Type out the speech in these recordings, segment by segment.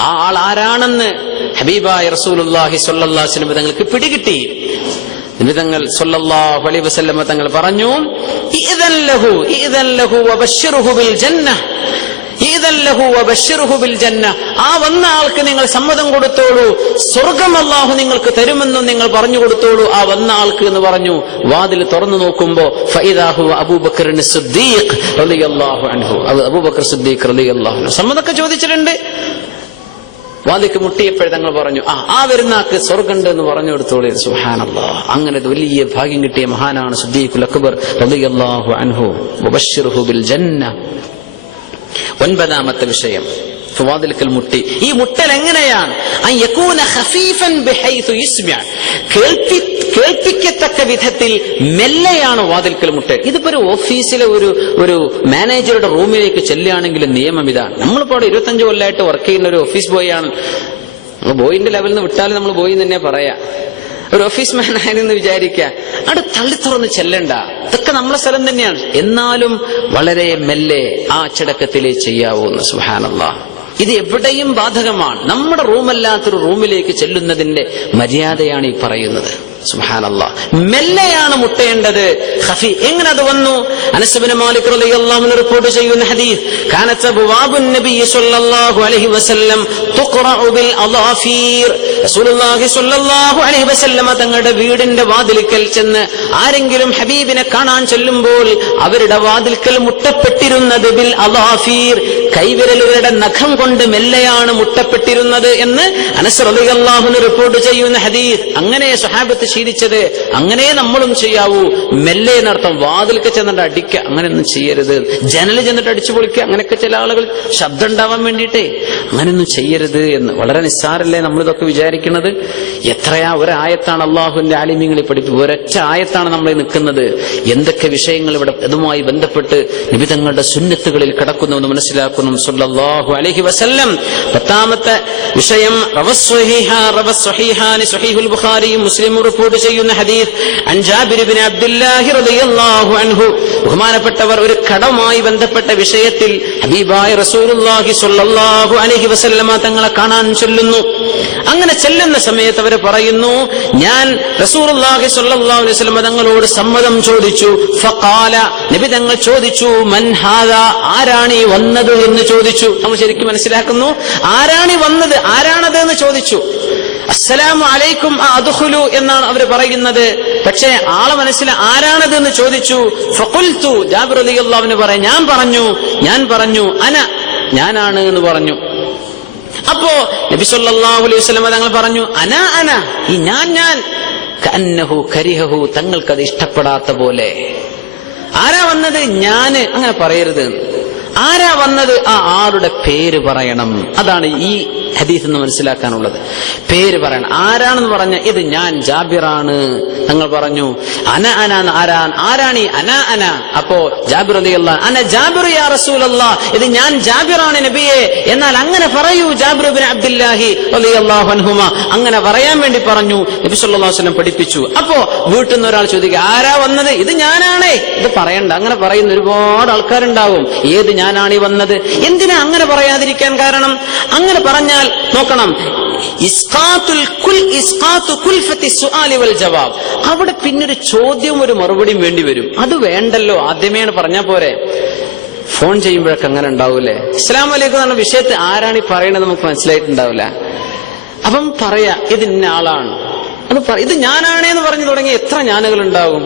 ആ ആൾ ആരാണെന്ന് ഹബീബായ റസൂലുള്ളാഹി സ്വല്ലല്ലാഹു അലൈഹി വസല്ലം തങ്ങൾക്ക് പിടികിട്ടി. നബിതങ്ങൾ സ്വല്ലല്ലാഹു അലൈഹി വസല്ലം തങ്ങൾ പറഞ്ഞു, ഇദൻ ലഹു വബശ്ശിറുഹു ബിൽ ജന്ന, ഇദൻ ലഹു വബശ്ശിറുഹു ബിൽ ജന്ന. ആ വന്ന ആൾക്ക് നിങ്ങൾ സമ്മതം കൊടുത്തോളൂ, സ്വർഗ്ഗം അല്ലാഹു നിങ്ങൾക്ക് തരുമെന്നും നിങ്ങൾ പറഞ്ഞു കൊടുത്തോളൂ ആ വന്ന ആൾക്ക് എന്ന് പറഞ്ഞു. വാതിൽ തുറന്നു നോക്കുമ്പോ ഫഇദാ ഹുവ അബൂബക്കർ സിദ്ദീഖ് റളിയല്ലാഹു അൻഹു. അബൂബക്കർ സിദ്ദീഖ് റളിയല്ലാഹു അൻഹു സമ്മതമൊക്കെ ചോദിച്ചിട്ടുണ്ട്. വാതിക്ക് മുട്ടിയപ്പോഴേ തങ്ങൾ പറഞ്ഞു, ആ വരുന്നാക്ക് സ്വർഗ്ഗമുണ്ട് എന്ന് പറഞ്ഞു കൊടുത്തോളൂ. സുബ്ഹാനല്ലാഹ്. അങ്ങനെ വലിയ ഭാഗ്യം കിട്ടിയ മഹാനാണ് സിദ്ദീഖുൽ അക്ബർ റളിയല്ലാഹു അൻഹു. വബശ്ശിറുഹു ബിൽ ജന്ന. 9ാമത്തെ വിഷയം, വാതിൽക്കൽ മുട്ടി. ഈ മുട്ടൽ എങ്ങനെയാണ്? കേൾപ്പിക്കത്തക്ക വിധത്തിൽ മെല്ലെയാണ് വാതിൽക്കൽ മുട്ടൽ. ഇതിപ്പോ ഒരു ഓഫീസിലെ ഒരു മാനേജറുടെ റൂമിലേക്ക് ചെല്ലുകയാണെങ്കിൽ നിയമം ഇതാണ്. നമ്മളിപ്പോ 25 കൊല്ലമായിട്ട് വർക്ക് ചെയ്യുന്ന ഒരു ഓഫീസ് ബോയ് ആണ്. ബോയിന്റെ ലെവലിൽ നിന്ന് വിട്ടാലും നമ്മൾ ബോയി തന്നെ പറയാ. ഒരു ഓഫീസ് മാൻ ആയെന്ന് വിചാരിക്കുക, അവിടെ തള്ളി തുറന്ന് ചെല്ലണ്ട. ഇതൊക്കെ നമ്മളെ സ്ഥലം തന്നെയാണ്. എന്നാലും വളരെ മെല്ലെ ആ അച്ചടക്കത്തിലേ ചെയ്യാവൂന്ന്. സുബ്ഹാനല്ലാഹ്. ഇത് എവിടെയും ബാധകമാണ്. നമ്മുടെ റൂമല്ലാത്തൊരു റൂമിലേക്ക് ചെല്ലുന്നതിന്റെ മര്യാദയാണ് ഈ പറയുന്നത്. സുബ്ഹാനല്ലാഹ്. മെല്ലെയാണ് മുട്ടേണ്ടത്. ഖഫി. എങ്ങനെ അത് വന്നു? അനസ് ഇബ്നു മാലിക് റളിയല്ലാഹു അൻഹു റിപ്പോർട്ട് ചെയ്യുന്ന ഹദീസ്, കാനത്ത് അബ്വാബുൻ നബി സ്വല്ലല്ലാഹു അലൈഹി വസല്ലം തുഖറഉ ബിൽ അളാഫീർ. റസൂലുള്ളാഹി സ്വല്ലല്ലാഹു അലൈഹി വസല്ലം തങ്ങളുടെ വീടിന്റെ വാതിൽക്കൽ ചെന്ന് ആരെങ്കിലും ഹബീബിനെ കാണാൻ ചെല്ലുമ്പോൾ അവരുടെ വാതിൽക്കൽ മുട്ടപ്പെട്ടിരുന്നത് ബിൽ അളാഫീർ, കൈവിരലുകളുടെ നഖം കൊണ്ട് മെല്ലെയാണ് മുട്ടപ്പെട്ടിരുന്നത് എന്ന് അനസ് റളിയല്ലാഹു അൻഹു റിപ്പോർട്ട് ചെയ്യുന്ന ഹദീസ്. അങ്ങനെ സ്വഹാബത്ത് ശീലിച്ചത്, അങ്ങനെ നമ്മളും ചെയ്യാവൂ. മെല്ലെ എന്നർത്ഥം വാതിൽക്ക് ചെന്നിട്ട് അടിക്കുക, അങ്ങനെയൊന്നും ചെയ്യരുത്. ജനല് ചെന്നിട്ട് അടിച്ചു പൊളിക്കുക, അങ്ങനെയൊക്കെ ചില ആളുകൾ ശബ്ദം ഉണ്ടാവാൻ വേണ്ടിയിട്ടേ അങ്ങനെയൊന്നും ചെയ്യരുത് എന്ന്. വളരെ നിസ്സാരല്ലേ നമ്മളിതൊക്കെ വിചാരിക്കുന്നത്. എത്രയാ ഒരായത്താണ് അള്ളാഹുവിന്റെ ആലിമീങ്ങളിൽ പഠിപ്പിക്കുക. ഒരൊറ്റ ആയത്താണ് നമ്മൾ നിൽക്കുന്നത്. എന്തൊക്കെ വിഷയങ്ങൾ ഇവിടെ അതുമായി ബന്ധപ്പെട്ട് നബി തങ്ങളുടെ സുന്നത്തുകളിൽ കിടക്കുന്നു എന്ന് മനസ്സിലാക്കുന്നു സല്ലല്ലാഹു അലൈഹി വസല്ലം. 10ാമത്തെ വിഷയം, സ്വഹീഹുൽ ബുഖാരിയും മുസ്ലിമും റിപ്പോർട്ട് ചെയ്യുന്ന ഹദീസ്, അൻ ജാബിർ ഇബ്നു അബ്ദുല്ലാഹി റളിയല്ലാഹു അൻഹു. ബഹുമാനപ്പെട്ടവർ ഒരു കടവുമായി ബന്ധപ്പെട്ട വിഷയത്തിൽ ഹബീബായ റസൂലുള്ളാഹി സ്വല്ലല്ലാഹു അലൈഹി വസല്ലമ തങ്ങളെ കാണാൻ ചെല്ലുന്നു. അങ്ങനെ ചെല്ലുന്ന സമയത്ത് അവർ പറയുന്നു, ഞാൻ റസൂലുള്ളാഹി സ്വല്ലല്ലാഹു അലൈഹി വസല്ലമ തങ്ങളോട് സമ്മതം ചോദിച്ചു. ഫഖാല, നബി തങ്ങൾ ചോദിച്ചു, മൻ ഹാദാ, ആരാണ് ഈ വന്നത് എന്ന് ചോദിച്ചു. നമ്മൾ ശരിക്കും മനസ്സിലാക്കുന്നു, ആരാണ് ഈ വന്നത്, ആരാണത് എന്ന് ചോദിച്ചു. അസ്സലാമു അലൈക്കും അദ്ഖുലു എന്നാണ് അവർ പറയുന്നത്. പക്ഷേ ആളെ മനസ്സിൽ ആരാണത് എന്ന് ചോദിച്ചു. ഫഖുൽതു, ജാബിർ റളിയല്ലാഹു അൻഹു പറയാം, ഞാൻ പറഞ്ഞു ഞാനാണ് എന്ന് പറഞ്ഞു. അപ്പോ നബി സല്ലല്ലാഹു അലൈഹി വസല്ലം തങ്ങൾ പറഞ്ഞു, അന ഈ ഞാൻ കഅന്നഹു കരിഹഹു, തങ്ങൾക്കത് ഇഷ്ടപ്പെടാത്ത പോലെ. ആരാ വന്നത്? ഞാന്. അങ്ങനെ പറയരുത്. ആരാ വന്നത്? ആ ആളുടെ പേര് പറയണം. അതാണ് ഈ ഹദീസ് എന്ന് മനസ്സിലാക്കാനുള്ളത്. പേര് പറയണം. ആരാണെന്ന് പറഞ്ഞ ഇത് ഞാൻ ജാബിറാണ്. തങ്ങൾ പറഞ്ഞു ആരാണ് ഈ അന. അപ്പോ ജാബിർ റളിയല്ലാഹു അന ജാബിർ യാ റസൂലല്ലാഹ്, ഇത് ഞാൻ ജാബിറാണ് നബിയെ. എന്നാൽ അങ്ങനെ പറയൂ ജാബിർ ഇബ്നു അബ്ദുല്ലാഹി റളിയല്ലാഹു അൻഹുമാ. അങ്ങനെ പറയാൻ വേണ്ടി പറഞ്ഞു. നബി സല്ലല്ലാഹു അലൈഹി വസല്ലം പഠിപ്പിച്ചു. അപ്പോ വീട്ടിൽ നിന്ന് ഒരാൾ ചോദിക്കുക, ആരാ വന്നത്? ഇത് ഞാനാണേ. ഇത് പറയണ്ട. അങ്ങനെ പറയുന്ന ഒരുപാട് ആൾക്കാരുണ്ടാവും. ഏത് ഞാനാണ് ഈ വന്നത്? എന്തിനാ അങ്ങനെ പറയാതിരിക്കാൻ കാരണം? അങ്ങനെ പറഞ്ഞാൽ നോക്കണം, അവിടെ പിന്നൊരു ചോദ്യവും ഒരു മറുപടിയും വേണ്ടി വരും. അത് വേണ്ടല്ലോ, ആദ്യമേ പറഞ്ഞാ പോരെ. ഫോൺ ചെയ്യുമ്പോഴൊക്കെ അങ്ങനെ ഉണ്ടാവൂലേ. അസ്സലാമു അലൈക്കും എന്ന വിഷയത്തിൽ ആരാണ് ഈ പറയണത് നമുക്ക് മനസ്സിലായിട്ടുണ്ടാവില്ല. അപ്പം പറയാ ഇത് ഇന്ന ആളാണ്, ഇത് ഞാനാണേന്ന് പറഞ്ഞു തുടങ്ങി എത്ര ഞാനുകൾ ഉണ്ടാവും.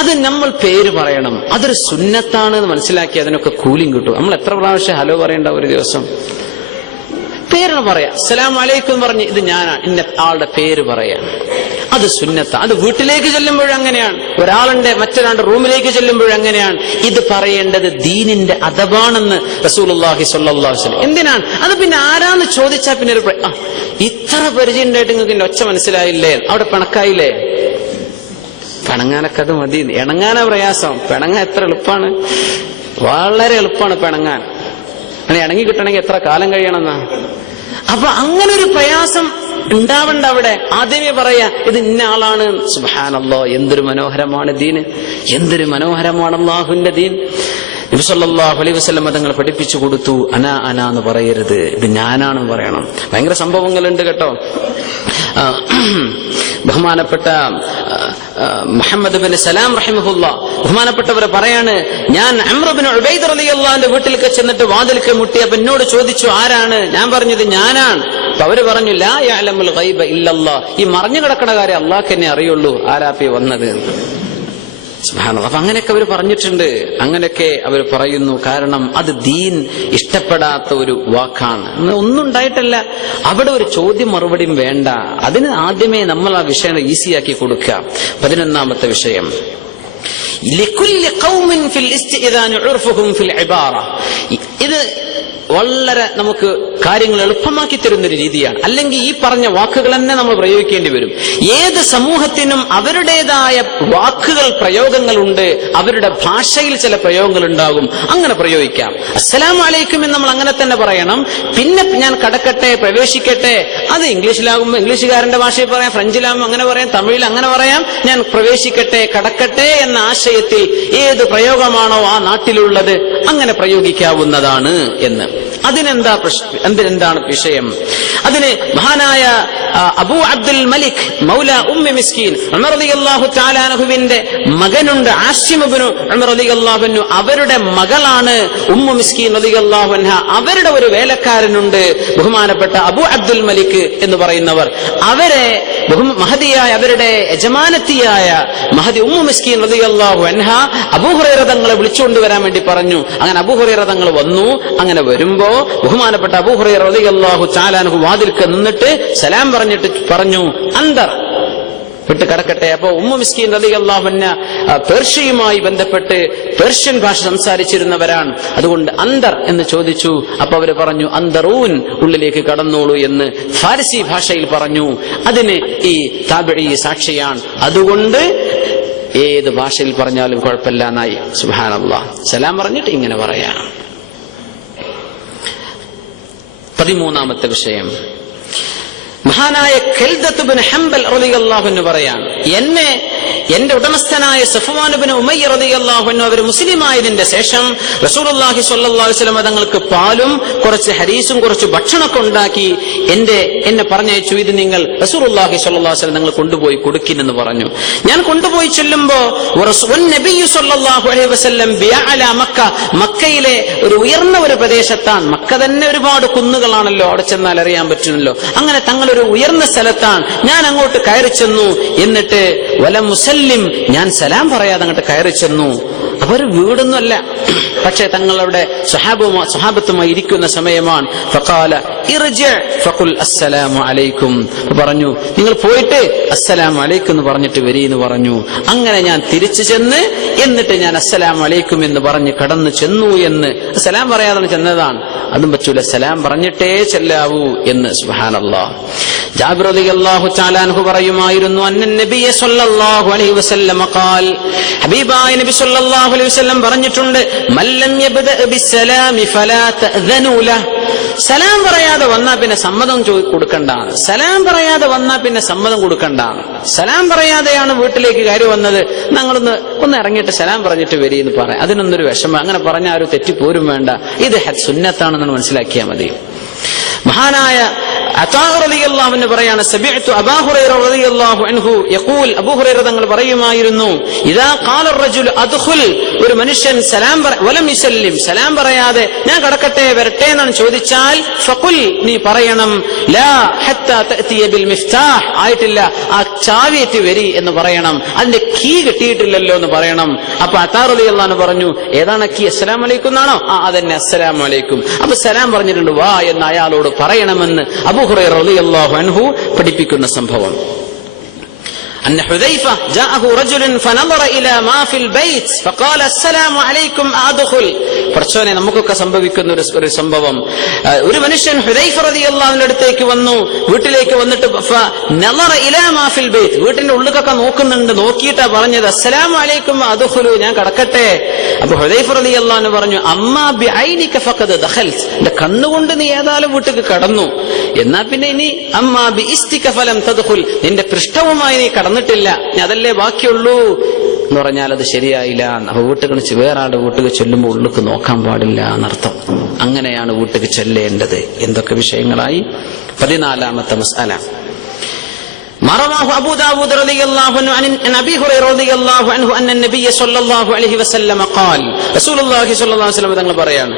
അത് നമ്മൾ പേര് പറയണം. അതൊരു സുന്നത്താണ് എന്ന് മനസ്സിലാക്കി അതിനൊക്കെ കൂലിയും കിട്ടും. നമ്മൾ എത്ര പ്രാവശ്യം ഹലോ പറയണ്ടാവും ഒരു ദിവസം? പേര് പറയാ. അസ്സലാമു അലൈക്കും പറഞ്ഞ് ഇത് ഞാനാണ്, ഇന്ന ആളുടെ പേര് പറയാ. അത് സുന്നത്ത. അത് വീട്ടിലേക്ക് ചെല്ലുമ്പോഴങ്ങനെയാണ്, മറ്റൊരാളുടെ റൂമിലേക്ക് ചെല്ലുമ്പോഴങ്ങനെയാണ്. ഇത് പറയേണ്ടത് ദീനിന്റെ അദബാണെന്ന് റസൂലുള്ളാഹി സ്വല്ലല്ലാഹു അലൈഹി വസല്ലം. എന്തിനാണ് അത്? പിന്നെ ആരാന്ന് ചോദിച്ചാൽ പിന്നെ ഇത്ര പരിചയം ഉണ്ടായിട്ട് നിങ്ങൾക്ക് എന്റെ ഒച്ച മനസ്സിലായില്ലേ? അവിടെ പിണക്കായില്ലേ? പിണങ്ങാനൊക്കെ അത് മതി. ഇണങ്ങാനാ പ്രയാസം. പിണങ്ങാൻ എത്ര എളുപ്പമാണ്, വളരെ എളുപ്പമാണ് പിണങ്ങാൻ. ഇണങ്ങി കിട്ടണമെങ്കിൽ എത്ര കാലം കഴിയണമെന്നാ. അപ്പൊ അങ്ങനെ ഒരു പ്രയാസം ഉണ്ടാവണ്ട. അവിടെ ആദ്യമേ പറയാ ഇത് ഇന്ന ആളാണ്. സുബ്ഹാനല്ലാഹ്, എന്തൊരു മനോഹരമാണ് ദീന്, എന്തൊരു മനോഹരമാണ് അല്ലാഹുവിന്റെ ദീൻ. നബി സല്ലല്ലാഹു അലൈഹി വസല്ലം തങ്ങൾ പഠിപ്പിച്ചു കൊടുത്തു, അന എന്ന് പറയരുത്, ഇത് ഞാനാണെന്ന് പറയണം. ഭയങ്കര സംഭവങ്ങളുണ്ട് കേട്ടോ. ബഹുമാനപ്പെട്ട മുഹമ്മദ് ബിൻ സലാം റഹിമഹുല്ലാഹ് ബഹുമാനപ്പെട്ടവരെ പറയാണ്, ഞാൻ അംർ ബിൻ ഉബൈദ് റളിയല്ലാഹുവിന്റെ വീട്ടിലേക്ക് ചെന്നിട്ട് വാതിൽക്ക് മുട്ടി. അപ്പൊ എന്നോട് ചോദിച്ചു, ആരാണ്? ഞാൻ പറഞ്ഞത് ഞാനാണ്. അപ്പൊ അവര് പറഞ്ഞു, ലാ യഅലമുൽ ഗൈബ ഇല്ലല്ലാഹ്, ഈ മറഞ്ഞു കിടക്കണ കാര്യം അള്ളാഹ്ക്ക് തന്നെ അറിയുള്ളൂ, ആരാപ്പി വന്നത്. സുബ്ഹാനല്ലാഹ്. അപ്പൊ അങ്ങനെയൊക്കെ അവർ പറഞ്ഞിട്ടുണ്ട്, അങ്ങനെയൊക്കെ അവർ പറയുന്നു. കാരണം അത് ദീൻ ഇഷ്ടപ്പെടാത്ത ഒരു വാക്കാണ്. ഒന്നും ഉണ്ടായിട്ടല്ല, അവിടെ ഒരു ചോദ്യം മറുപടിയും വേണ്ട. അതിന് ആദ്യമേ നമ്മൾ ആ വിഷയം ഈസിയാക്കി കൊടുക്കുക. 11ാമത്തെ വിഷയം, ലികുല്ലി ഖൗമിൻ ഫിൽ ഇസ്തിഇദാൻ ഉർഫുഹും ഫിൽ ഇബാറ. ഇത് വളരെ നമുക്ക് കാര്യങ്ങൾ എളുപ്പമാക്കി തരുന്നൊരു രീതിയാണ്. അല്ലെങ്കിൽ ഈ പറഞ്ഞ വാക്കുകൾ തന്നെ നമ്മൾ പ്രയോഗിക്കേണ്ടി വരും. ഏത് സമൂഹത്തിനും അവരുടേതായ വാക്കുകൾ, പ്രയോഗങ്ങളുണ്ട്. അവരുടെ ഭാഷയിൽ ചില പ്രയോഗങ്ങൾ ഉണ്ടാകും, അങ്ങനെ പ്രയോഗിക്കാം. അസ്സലാമു അലൈക്കും എന്ന് നമ്മൾ അങ്ങനെ തന്നെ പറയണം. പിന്നെ ഞാൻ കടക്കട്ടെ, പ്രവേശിക്കട്ടെ, അത് ഇംഗ്ലീഷിലാകുമ്പോൾ ഇംഗ്ലീഷുകാരന്റെ ഭാഷയിൽ പറയാം, ഫ്രഞ്ചിലാകുമ്പോൾ അങ്ങനെ പറയാം, തമിഴിൽ അങ്ങനെ പറയാം. ഞാൻ പ്രവേശിക്കട്ടെ, കടക്കട്ടെ എന്ന ആശയത്തിൽ ഏത് പ്രയോഗമാണോ ആ നാട്ടിലുള്ളത് അങ്ങനെ പ്രയോഗിക്കാവുന്നതാണ് എന്ന്. എന്താണ് വിഷയം? അതിന് മഹാനായ അബൂ അബ്ദുൽ മലിക് മൗല ഉമ്മി മിസ്കീൻ ഉമർ റളിയല്ലാഹു തആല അൻഹുവിന്റെ മകനുണ്ട്, ആസിം ഇബ്നു ഉമർ റളിയല്ലാഹു അൻഹു. അവരുടെ മകളാണ് ഉമ്മു മിസ്കീൻ റളിയല്ലാഹു അൻഹ. അവരുടെ ഒരു വേലക്കാരനുണ്ട്, ബഹുമാനപ്പെട്ട അബൂ അബ്ദുൽ മലിക് എന്ന് പറയുന്നവർ. അവരെ മഹദിയായ, അവരുടെ യജമാനത്തിയായ മഹദി ഉമ്മു മിസ്കീൻ റളിയല്ലാഹു അൻഹ അബൂ ഹുറൈറ തങ്ങളെ വിളിച്ചുകൊണ്ടുവരാൻ വേണ്ടി പറഞ്ഞു. അങ്ങനെ അബൂ ഹുറൈറ തങ്ങൾ വന്നു. അങ്ങനെ വരുമ്പോ ബഹുമാനപ്പെട്ട അബൂ ഹുറൈറ റളിയല്ലാഹു തആല അൻഹു വാതിൽക്ക് നിന്നിട്ട് സലാം പറഞ്ഞിട്ട് പറഞ്ഞു, അന്തർ, വിട്ട് കടക്കട്ടെ. അപ്പൊ ഉമ്മു മിസ്കീൻ റളിയല്ലാഹു അൻഹ പേർഷ്യയുമായി ബന്ധപ്പെട്ട് പേർഷ്യൻ ഭാഷ സംസാരിച്ചിരുന്നവരാണ്. അതുകൊണ്ട് അന്തർ എന്ന് ചോദിച്ചു. അപ്പൊ അവര് പറഞ്ഞു, അന്തറൂൻ, ഉള്ളിലേക്ക് കടന്നോളൂ എന്ന് ഫാരിസി ഭാഷയിൽ പറഞ്ഞു. അതിന് ഈ താബിഈ സാക്ഷിയാണ്. അതുകൊണ്ട് ഏത് ഭാഷയിൽ പറഞ്ഞാലും കുഴപ്പമില്ല എന്നായി. സുബ്ഹാനല്ലാഹ്. സലാം പറഞ്ഞിട്ട് ഇങ്ങനെ പറയാം. 13ാമത്തെ വിഷയം, മഹാനായ ഖൽദത്ത് ബിൻ ഹംബൽ റളിയല്ലാഹു അൻഹു പറയാണ്, എന്റെ ഉടമസ്ഥനായ സഫ്വാൻ ബിൻ ഉമയ്യ റളിയല്ലാഹു അൻഹു അവർ മുസ്ലിം ആയതിന്റെ ശേഷം റസൂലുള്ളാഹി സ്വല്ലല്ലാഹു അലൈഹി വസല്ലം തങ്ങൾക്ക് പാലും കുറച്ച് ഹരീസും കുറച്ച് ഭക്ഷണമൊക്കെ ഉണ്ടാക്കി എന്നെ പറഞ്ഞയച്ചു. ഇത് നിങ്ങൾ റസൂലുള്ളാഹി സ്വല്ലല്ലാഹു അലൈഹി വസല്ലം നിങ്ങൾ കൊണ്ടുപോയി കൊടുക്കിനെന്ന് പറഞ്ഞു. ഞാൻ കൊണ്ടുപോയി ചെല്ലുമ്പോ നബിയു സ്വല്ലല്ലാഹു അലൈഹി വസല്ലം ബിഅല മക്ക, മക്കയിലെ ഒരു ഉയർന്ന ഒരു പ്രദേശത്താണ്. മക്ക തന്നെ ഒരുപാട് കുന്നുകളാണല്ലോ, അവിടെ ചെന്നാൽ അറിയാൻ പറ്റുമല്ലോ. അങ്ങനെ തങ്ങൾ ഒരു ഉയർന്ന സ്ഥലത്താണ്. ഞാൻ അങ്ങോട്ട് കയറി ചെന്നു. എന്നിട്ട് വലം മുസല്ലിം, ഞാൻ സലാം പറയാതെ അങ്ങോട്ട് കയറി ചെന്നു. അവർ വീടൊന്നുമല്ല, പക്ഷെ തങ്ങളുടെ സ്വഹാബത്തുമായി ഇരിക്കുന്ന സമയമാണ്. ഫഖാല ഇർജി ഫഖുൽ അസ്സലാമു അലൈക്കും, പറഞ്ഞു നിങ്ങൾ പോയിട്ട് അസ്സലാമു അലൈക്കും എന്ന് പറഞ്ഞിട്ട് വരീന്ന് പറഞ്ഞു. അങ്ങനെ ഞാൻ തിരിച്ചു ചെന്ന് എന്നിട്ട് ഞാൻ അസ്സലാമു അലൈക്കും എന്ന് പറഞ്ഞ് കടന്നു ചെന്നു. എന്ന് സലാം പറയാതെ ചെന്നതാണ്, അതും പറ്റൂല, സലാം പറഞ്ഞിട്ടേ ചെല്ലാവൂ എന്ന്. സുബ്ഹാനല്ലാഹ്. ജാബിർ റളിയല്ലാഹു തആല അൻഹു പറയുമായിരുന്നു, അന്ന നബിയ സ്വല്ലല്ലാഹു അലൈഹി വസല്ലം ഖാൽ, ഹബീബായ നബി സ്വല്ലല്ലാഹു അലൈഹി വസല്ലം പറഞ്ഞിട്ടുണ്ട്, മല്ലം യബ്ദ ബിസ്സലാമി ഫലാ തഅ്ദനു ലഹ്. സലാം പറയാതെ വന്നാ പിന്നെ സമ്മതം കൊടുക്കണ്ടാണ്. സലാം പറയാതെ വന്നാ പിന്നെ സമ്മതം കൊടുക്കണ്ടാണ്. സലാം പറയാതെയാണ് വീട്ടിലേക്ക് കയറി വന്നത്, ഞങ്ങളൊന്ന് ഇറങ്ങിയിട്ട് സലാം പറഞ്ഞിട്ട് വരീന്ന് പറയാം. അതിനൊന്നൊരു വിഷമം. അങ്ങനെ പറഞ്ഞാൽ ആരും തെറ്റിപ്പോരും വേണ്ട. ഇത് സുന്നത്താണെന്ന് മനസ്സിലാക്കിയാൽ മതി. മഹാനായ അതാ റളിയല്ലാഹു അൻഹു പറയാണ്, സമിഅ്തു അബൂ ഹുറൈറ റളിയല്ലാഹു അൻഹു യഖൂൽ, അബൂ ഹുറൈറ തങ്ങൾ പറയുമായിരുന്നു, ഇദാ ഖാല അർറജുൽ അദ്ഖുൽ, ഒരു മനുഷ്യൻ സലാം വലം യുസല്ലിം, സലാം പറയാതെ ഞാൻ കടക്കട്ടെ വരട്ടെ എന്നാണ് ചോദിച്ചാൽ, ഫഖുൽ, നീ പറയണം, ലാ ഹത്താ തഅതിയ ബിൽ മിഫ്താഹ്, ആയിട്ടില്ല, ആ ചാവിയേറ്റ് വരി എന്ന് പറയണം. അതിന്റെ കീ കിട്ടിയിട്ടില്ലല്ലോ എന്ന് പറയണം. അപ്പൊ അതാ റളിയല്ലാഹു അൻഹു പറഞ്ഞു, ഏതാണ് കീ? അസ്സലാമു അലൈക്കും എന്നാണോ? അതന്നെ, അസ്സലാമു അലൈക്കും. അപ്പൊ സലാം പറഞ്ഞിട്ടുണ്ട്, വാ എന്ന് അയാളോട് പറയണമെന്ന് അബൂ ഹുറൈറ റളിയല്ലാഹു അൻഹു പഠിപ്പിക്കുന്ന സംഭവം. أن حذيفة جاءه رجل فنظر إلى ما في البيت فقال السلام عليكم أدخل. പറച്ചോനെ, നമുക്കൊക്കെ സംഭവിക്കുന്ന ഒരു സംഭവം. ഒരു മനുഷ്യൻ ഹുദൈഫ റളിയല്ലാഹുവിന്റെ അടുത്തേക്ക് വന്നു, വീട്ടിലേക്ക് വന്നിട്ട് നളറ ഇലാ മാ ഫിൽ ബൈത്ത്, വീട്ടിന്റെ ഉള്ളിലൊക്കെ നോക്കുന്നുണ്ട്. നോക്കിയിട്ടാ പറഞ്ഞത് അസ്സലാമു അലൈക്കും അദ്ഖുലു, ഞാൻ കടക്കട്ടെ. അപ്പൊ ഹുദൈഫ റളിയല്ലാഹു പറഞ്ഞു, അമ്മാ ബിഐനിക ഫഖദ് ദഖൽത്, എന്റെ കണ്ണുകൊണ്ട് നീ ഏതായാലും വീട്ടിലേക്ക് കടന്നു, എന്നാ പിന്നെ ഇനി അമ്മാ ബിഇസ്തിക ഫലം തദ്ഖുൽ, നിന്റെ പൃഷ്ഠവുമായി നീ കടന്നിട്ടില്ല, അതല്ലേ ബാക്കിയുള്ളൂ എന്ന് പറഞ്ഞാൽ അത് ശരിയായില്ല. അപ്പൊ വീട്ടുകൾ വേറെ ആളുടെ വീട്ടുകൾ ചെല്ലുമ്പോൾ ഉള്ളിക്ക് നോക്കാൻ പാടില്ല എന്നർത്ഥം. അങ്ങനെയാണ് വീട്ടുക്ക് ചെല്ലേണ്ടത്. എന്തൊക്കെ വിഷയങ്ങളായി? 14ാമത്തെ മസ്അല. رواه أبو داود رضي الله عنه عن أبي هريرة رضي الله عنه أن النبي صلى الله عليه وسلم قال رسول الله صلى الله عليه وسلم തങ്ങൾ പറയാണ്,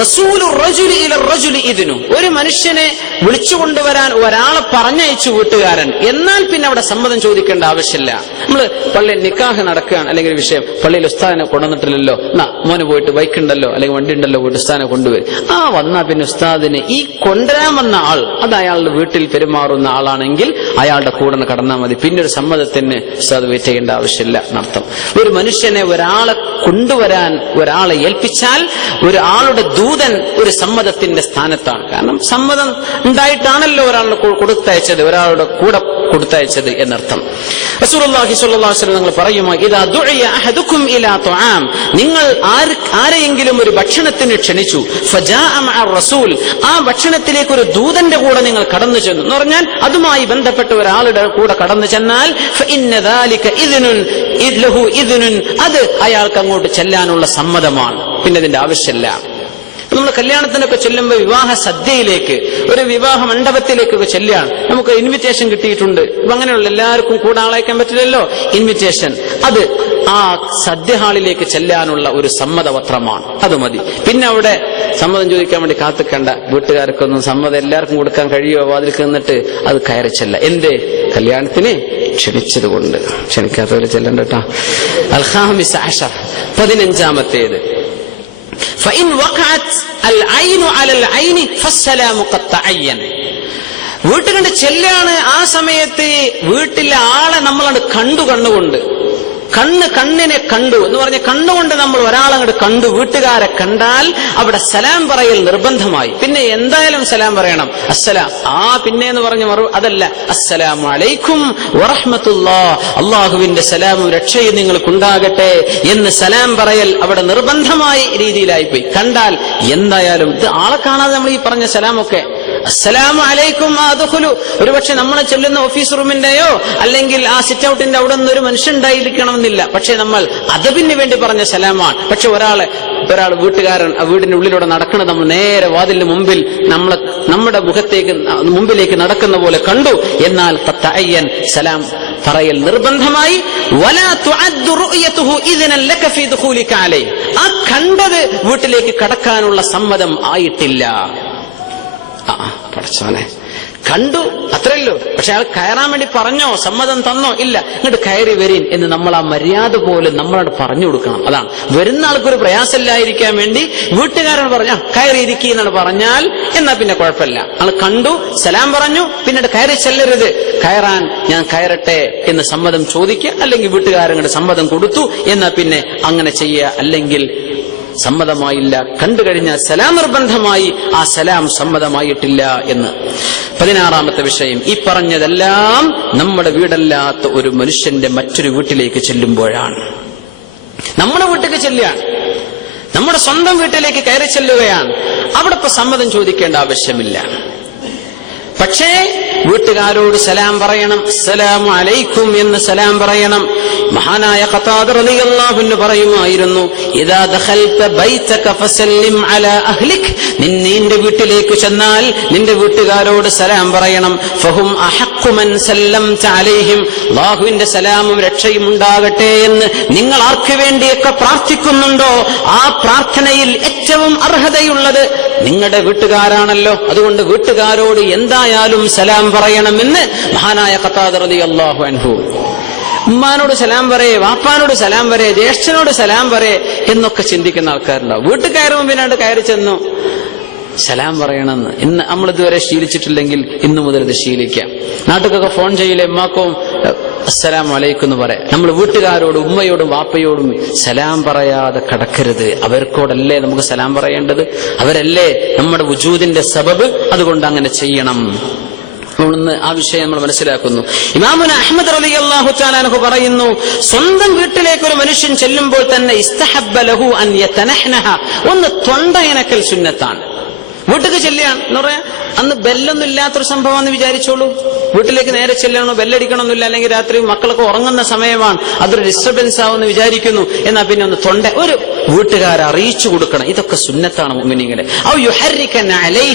റസൂലു റജുലി ഇല റജുലി ഇദ്നു, ഒരു മനുഷ്യനെ വിളിച്ചു കൊണ്ടുവരാൻ ഒരാളെ പറഞ്ഞയച്ചു വീട്ടുകാരൻ, എന്നാൽ പിന്നെ അവിടെ സമ്മതം ചോദിക്കേണ്ട ആവശ്യമില്ല. നമ്മള് പള്ളിയിൽ നിക്കാഹ് നടക്കുകയാണ്, അല്ലെങ്കിൽ വിഷയം പള്ളിയിൽ ഉസ്താദിനെ കൊണ്ടുവന്നിട്ടില്ലല്ലോ, എന്നാ മോന് പോയിട്ട് ബൈക്ക് ഉണ്ടല്ലോ അല്ലെങ്കിൽ വണ്ടി ഉണ്ടല്ലോ, പോയിട്ട് ഉസ്താദിനെ കൊണ്ടുവരും. വന്നാ പിന്നെ ഉസ്താദിന് ഈ കൊണ്ടുവരാൻ വന്ന ആൾ അത് അയാളുടെ വീട്ടിൽ പെരുമാറുന്ന ആളാണെങ്കിൽ അയാളുടെ കൂടെ കടന്നാൽ മതി. പിന്നെ ഒരു സമ്മതത്തിന് ഉസ്താദ് വെയിറ്റ് ചെയ്യേണ്ട ആവശ്യമില്ല എന്നർത്ഥം. ഒരു മനുഷ്യനെ ഒരാളെ കൊണ്ടുവരാൻ ഒരാളെ ഏൽപ്പിച്ചാൽ ഒരാളുടെ ദൂതൻ ഒരു സമ്മതത്തിന്റെ സ്ഥാനത്താണ്. കാരണം സമ്മതം ഉണ്ടായിട്ടാണല്ലോ ഒരാളുടെ കൊടുത്തയച്ചത്, ഒരാളുടെ കൂടെ കൊടുത്തയച്ചത് എന്നർത്ഥം. റസൂലുള്ളാഹി സ്വല്ലല്ലാഹു അലൈഹി വസല്ലം നിങ്ങൾ പറയുമോ, ഇദാ ദുഇയ അഹദുക്കും ഇലാ തുആം, നിങ്ങൾ ആരെയെങ്കിലും ഒരു ഭക്ഷണത്തിന് ക്ഷണിച്ചു, ഫജാഅ മഅ റസൂൽ, ആ ഭക്ഷണത്തിലേക്ക് ഒരു ദൂതന്റെ കൂടെ നിങ്ങൾ കടന്നു ചെന്നു എന്ന് പറഞ്ഞാൽ അതുമായി ബന്ധപ്പെട്ട ഒരാളുടെ കൂടെ കടന്നു ചെന്നാൽ ഫഇന്ന ദാലിക ഇദ്നുൻ ലഹു ഇദ്നുൻ, അത് അയാൾക്ക് അങ്ങോട്ട് ചെല്ലാനുള്ള സമ്മതമാണ്. പിന്നെ അതിന്റെ ആവശ്യമില്ല. നമ്മൾ കല്യാണത്തിനൊക്കെ ചെല്ലുമ്പോൾ വിവാഹ സദ്യയിലേക്ക്, ഒരു വിവാഹ മണ്ഡപത്തിലേക്കൊക്കെ ചെല്ലുകയാണ്, നമുക്ക് ഇൻവിറ്റേഷൻ കിട്ടിയിട്ടുണ്ട്. ഇപ്പൊ അങ്ങനെയുള്ള എല്ലാവർക്കും കൂടെ ആളയക്കാൻ പറ്റില്ലല്ലോ. ഇൻവിറ്റേഷൻ അത് ആ സദ്യ ഹാളിലേക്ക് ചെല്ലാനുള്ള ഒരു സമ്മതപത്രമാണ്, അത് മതി. പിന്നെ അവിടെ സമ്മതം ചോദിക്കാൻ വേണ്ടി കാത്തിക്കണ്ട. വീട്ടുകാർക്കൊന്നും സമ്മതം എല്ലാവർക്കും കൊടുക്കാൻ കഴിയുമോ? വാതിൽക്ക് നിന്നിട്ട് അത് കയറി ചെല്ല. എന്തേ? കല്യാണത്തിന് ക്ഷണിച്ചത് കൊണ്ട്. ക്ഷണിക്കാത്തവരെ ചെല്ലണ്ട കേട്ടാ. അൽഖാമിസ് അശർ, 15ാമത്തേത്. فإن وقعت العين على العين فالسلام قد تعين. വീട്ടുകണ്ട് ചെല്ലാണ്, ആ സമയത്ത് വീട്ടിലെ ആളെ നമ്മളത് കണ്ണുകൊണ്ട് കണ്ണിനെ കണ്ടു എന്ന് പറഞ്ഞ കണ്ണുകൊണ്ട് നമ്മൾ ഒരാളങ്ങോട്ട് കണ്ടു, വീട്ടുകാരെ കണ്ടാൽ അവിടെ സലാം പറയൽ നിർബന്ധമായി. പിന്നെ എന്തായാലും സലാം പറയണം. അസ്സലാം, പിന്നെ എന്ന് പറഞ്ഞ അതല്ല, അസ്സലാമു അലൈക്കും വറഹ്മത്തുള്ളാഹ്, അള്ളാഹുവിന്റെ സലാമും രക്ഷയും നിങ്ങൾക്കുണ്ടാകട്ടെ എന്ന് സലാം പറയൽ അവിടെ നിർബന്ധമായ രീതിയിലായിപ്പോയി. കണ്ടാൽ എന്തായാലും ഇത് ആളെ കാണാതെ നമ്മൾ ഈ പറഞ്ഞ സലാമൊക്കെ അസ്സലാമു അലൈക്കും അദ്ഖുലു, ഒരുപക്ഷെ നമ്മളെ ചെല്ലുന്ന ഓഫീസ് റൂമിന്റെയോ അല്ലെങ്കിൽ ആ സിറ്റ് ഔട്ടിന്റെ അവിടെ നിന്ന് ഒരു മനുഷ്യൻ ഉണ്ടായിരിക്കണമെന്നില്ല. പക്ഷെ നമ്മൾ അദബിന് വേണ്ടി പറഞ്ഞ സലാമാണ്. പക്ഷെ ഒരാൾ വീട്ടുകാരൻ ആ വീടിന്റെ ഉള്ളിലൂടെ നടക്കുന്നത് നമ്മൾ നേരെ വാതിലിന് മുമ്പിൽ നമ്മുടെ മുമ്പിലേക്ക് നടക്കുന്ന പോലെ കണ്ടു, എന്നാൽ തഅയ്യൻ സലാം പറയൽ നിർബന്ധമായി. വലാ തുഅദ്ദു റുഅയതുഹു ഇദ്നൻ ലക ഫീ ദുഖൂലിക അലൈഹി, ആ കണ്ടത് വീട്ടിലേക്ക് കടക്കാനുള്ള സമ്മതം ആയിട്ടില്ല. പടച്ചോനെ, കണ്ടു അത്രയല്ലോ. പക്ഷെ അയാൾ കയറാൻ വേണ്ടി പറഞ്ഞോ, സമ്മതം തന്നോ? ഇല്ല. ഇങ്ങോട്ട് കയറി വരീൻ എന്ന് നമ്മൾ ആ മര്യാദ പോലെ നമ്മളോട് പറഞ്ഞു കൊടുക്കണം. അതാണ് വരുന്ന ആൾക്കൊരു പ്രയാസമില്ലായിരിക്കാൻ വേണ്ടി വീട്ടുകാരൻ പറഞ്ഞ കയറിയിരിക്കുക എന്നാണ് പറഞ്ഞാൽ എന്നാ പിന്നെ കുഴപ്പമില്ല. ആൾ കണ്ടു, സലാം പറഞ്ഞു, പിന്നീട് കയറി ചെല്ലരുത്. കയറാൻ ഞാൻ കയറട്ടെ എന്ന് സമ്മതം ചോദിക്കുക, അല്ലെങ്കിൽ വീട്ടുകാരങ്ങളുടെ സമ്മതം കൊടുത്തു എന്നാ പിന്നെ അങ്ങനെ ചെയ്യുക. അല്ലെങ്കിൽ സമ്മതമായില്ല, കണ്ടു കഴിഞ്ഞാൽ സലാം നിർബന്ധമായി, ആ സലാം സമ്മതമായിട്ടില്ല എന്ന്. 16ാമത്തെ വിഷയം, ഈ പറഞ്ഞതെല്ലാം നമ്മുടെ വീടല്ലാത്ത ഒരു മനുഷ്യന്റെ മറ്റൊരു വീട്ടിലേക്ക് ചെല്ലുമ്പോഴാണ്. നമ്മുടെ വീട്ടിലേക്ക് ചെല്ലുകയാണ്, നമ്മുടെ സ്വന്തം വീട്ടിലേക്ക് കയറി ചെല്ലുകയാണ്. അവിടെ ഇപ്പൊ സമ്മതം ചോദിക്കേണ്ട ആവശ്യമില്ല. പക്ഷേ വീട്ടുകാരോട് സലാം പറയണം. അസ്സലാമു അലൈക്കും എന്ന് സലാം പറയണം. മഹാനായ ഖതാദ റളിയല്ലാഹു അൻഹു പറയുമായിരുന്നു, ഇദാ ദഖൽത ബൈതക ഫസല്ലിം അലാ അഹ്ലിക്, നിന്റെ വീട്ടിലേക്ക് ചെന്നാൽ നിന്റെ വീട്ടുകാരോട് സലാം പറയണം. ഫഹും അഹഖു മൻ സല്ലംത അലൈഹിം, അല്ലാഹുവിന്റെ സലാമും രക്ഷയും ഉണ്ടാകട്ടെ എന്ന് നിങ്ങൾ ആർക്ക് വേണ്ടിയൊക്കെ പ്രാർത്ഥിക്കുന്നുണ്ടോ ആ പ്രാർത്ഥനയിൽ ഏറ്റവും അർഹതയുള്ളത് നിങ്ങളുടെ വീട്ടുകാരാണല്ലോ. അതുകൊണ്ട് വീട്ടുകാരോട് എന്തായാലും സലാം പറയണമെന്ന് മഹാനായ ഖതാദ റളിയല്ലാഹു അൻഹു. ഉമ്മാനോട് സലാം പറയേ, വാപ്പാനോട് സലാം പറയേ, ജ്യേഷ്ഠനോട് സലാം പറയേ എന്നൊക്കെ ചിന്തിക്കുന്ന ആൾക്കാരുണ്ടാവും. വീട്ടിൽ കയറുമ്പോൾ പിന്നാണ്ട് കയറി ചെന്നു സലാം പറയണമെന്ന് ഇന്ന് നമ്മളിതുവരെ ശീലിച്ചിട്ടില്ലെങ്കിൽ ഇന്നു മുതൽ ഇത് ശീലിക്കാം. നാട്ടിലൊക്കെ ഫോൺ ചെയ്യില്ലേ, ഉമ്മാക്കും അസ്സലാമു അലൈക്കും എന്ന് പറയാം. നമ്മൾ വീട്ടുകാരോടും ഉമ്മയോടും വാപ്പയോടും സലാം പറയാതെ കടക്കരുത്. അവർക്കോടല്ലേ നമുക്ക് സലാം പറയേണ്ടത്, അവരല്ലേ നമ്മുടെ വുജൂദിന്റെ സബബ്. അതുകൊണ്ട് അങ്ങനെ ചെയ്യണം. ആ വിഷയം നമ്മൾ മനസ്സിലാക്കുന്നു. ഇമാമുന അഹ്മദ് റളിയല്ലാഹു തആല അൻഹു പറയുന്നു, സ്വന്തം വീട്ടിലേക്ക് ഒരു മനുഷ്യൻ ചെല്ലുമ്പോൾ തന്നെ ഇസ്തഹബ്ബ ലഹു അൻ യതനഹ്നഹ, ഒന്ന് തൊണ്ടയനക്കൽ സുന്നത്താണ്. വീട്ടിലേക്ക് ചെല്ലുകയാണ് എന്ന് പറയാ, അന്ന് ബെല്ലൊന്നും ഇല്ലാത്തൊരു സംഭവമാണെന്ന് വിചാരിച്ചോളൂ. വീട്ടിലേക്ക് നേരെ ചെല്ലണോ, ബെല്ലടിക്കണമെന്നില്ല, അല്ലെങ്കിൽ രാത്രി മക്കളൊക്കെ ഉറങ്ങുന്ന സമയമാണ്, അതൊരു ഡിസ്റ്റർബൻസ് ആവുമെന്ന് വിചാരിക്കുന്നു. എന്നാ പിന്നെ ഒന്ന് ഒരു വീട്ടുകാരെ അറിയിച്ചു കൊടുക്കണം. ഇതൊക്കെ സുന്നത്താണ് മുഅ്മിനീങ്ങളെ. ഔ യുഹർരികന അലൈഹി